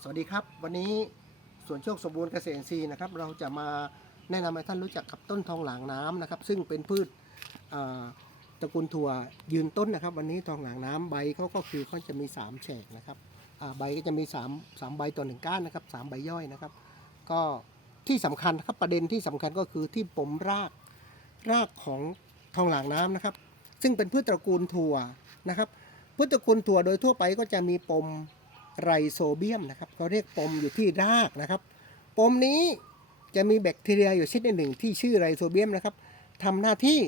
สวัสดีครับ วันนี้สวนโชคสมบูรณ์เกษตรอินทรีนะครับ เราจะมาแนะนำให้ท่านรู้จักกับต้นทองหลางน้ำนะครับ ซึ่งเป็นพืชตระกูลถั่วยืนต้นนะครับ วันนี้ทองหลางน้ำใบเขาก็คือเขาจะมี3แฉกนะครับใบก็จะมี3 3ใบต่อหนึ่งก้านนะครับสามใบย่อยนะครับ ก็ที่สำคัญครับประเด็นที่สำคัญก็คือที่ปมรากรากของทองหลางน้ำนะครับ ซึ่งเป็นพืชตระกูลถั่วนะครับพืชตระกูลถั่วโดยทั่วไปก็จะมีปม ไรโซเบียมนะครับเขาเรียกปมอยู่ที่รากนะครับ ปมนี้จะมีแบคทีเรียอยู่ชนิดหนึ่งที่ชื่อไรโซเบียมนะครับทำหน้าที่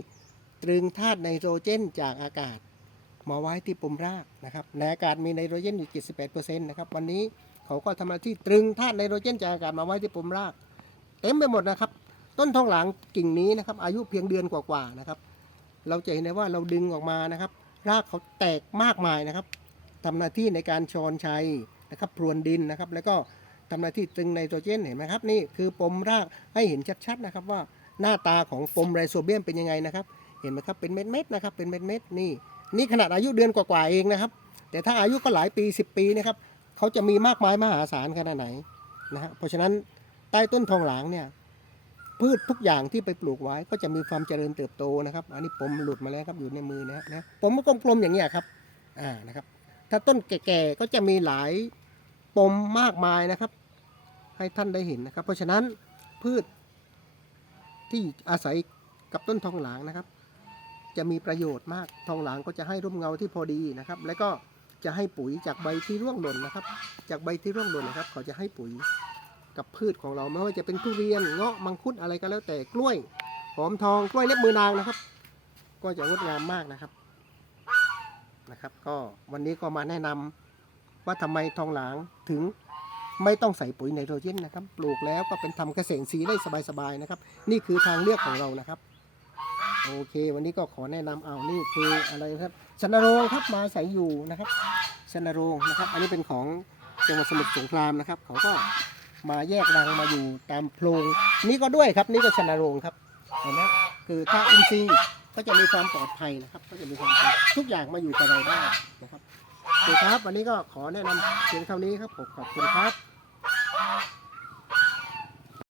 ตรึงธาตุไนโตรเจนจากอากาศ มาไว้ที่ปมรากนะครับในอากาศมีไนโตรเจนอยู่ 78%นะครับวันนี้เขาก็ทำหน้าที่ตรึงธาตุไนโตรเจนจากอากาศมาไว้ที่ปมราก เต็มไปหมดนะครับ ต้นทองหลางกิ่งนี้นะครับอายุเพียงเดือนกว่าๆนะครับ เราจะเห็นได้ว่าเราดึงออกมานะครับ รากเขาแตกมากมายนะครับ ทำหน้าที่ในการชอนชัยนะครับพรวนดินนะครับ แล้วก็ทำหน้าที่ตึงไนโตรเจนเห็นไหมครับนี่คือปมรากให้เห็นชัดๆนะครับว่าหน้าตาของปมไรโซเบียมเป็นยังไงนะครับ เห็นไหมครับเป็นเม็ดๆนะครับเป็นเม็ดๆนี่นี่ขนาดอายุเดือนกว่าๆเองนะครับ แต่ถ้าอายุก็หลายปี 10 ปีนะครับเขาจะมีมากมายมหาศาลขนาดไหนนะฮะเพราะฉะนั้นใต้ต้นทองหลางเนี่ยพืชทุกอย่างที่ไปปลูกไว้ก็จะมีความเจริญเติบโตนะครับ อันนี้ปมหลุดมาแล้วครับอยู่ในมือนะครับนะปมมันกลมๆอย่างเงี้ยครับอ่านะครับ ถ้าต้นแก่ๆก็จะมีหลายปมมากมายนะครับ ให้ท่านได้เห็นนะครับ เพราะฉะนั้นพืชที่อาศัยกับต้นทองหลางนะครับ จะมีประโยชน์มากทองหลางก็จะให้ร่มเงาที่พอดีนะครับ แล้วก็จะให้ปุ๋ยจากใบที่ร่วงหล่นนะครับ จากใบที่ร่วงหล่นนะครับ เขาจะให้ปุ๋ยกับพืชของเราไม่ว่าจะเป็นทุเรียนเงาะมังคุดอะไรก็แล้วแต่กล้วยหอมทองกล้วยเล็บมือนางนะครับ ก็จะงดงามมากนะครับ นะครับ ก็วันนี้ก็มาแนะนำว่าทำไมทองหลางถึงไม่ต้องใส่ปุ๋ยไนโตรเจนนะครับ ปลูกแล้วก็เป็นทำเกษตรอินทรีได้สบายๆนะครับ นี่คือทางเลือกของเรานะครับ โอเค วันนี้ก็ขอแนะนำเอานี่คืออะไรครับชนโรงครับมาใส่อยู่นะครับชนโรงนะครับ อันนี้เป็นของจังหวัดสมุทรสงครามนะครับ เขาก็มาแยกรังมาอยู่ตามโพรงนี่ก็ด้วยครับ นี่ก็ชนโรงครับเห็นไหมคือถ้าอินทรีย์ ก็จะมีความปลอดภัยนะครับ ก็จะมีความปลอดทุกอย่างมาอยู่กับเราได้นะครับโอเคครับ วันนี้ก็ขอแนะนำเพียงเท่านี้ครับผมขอบคุณครับ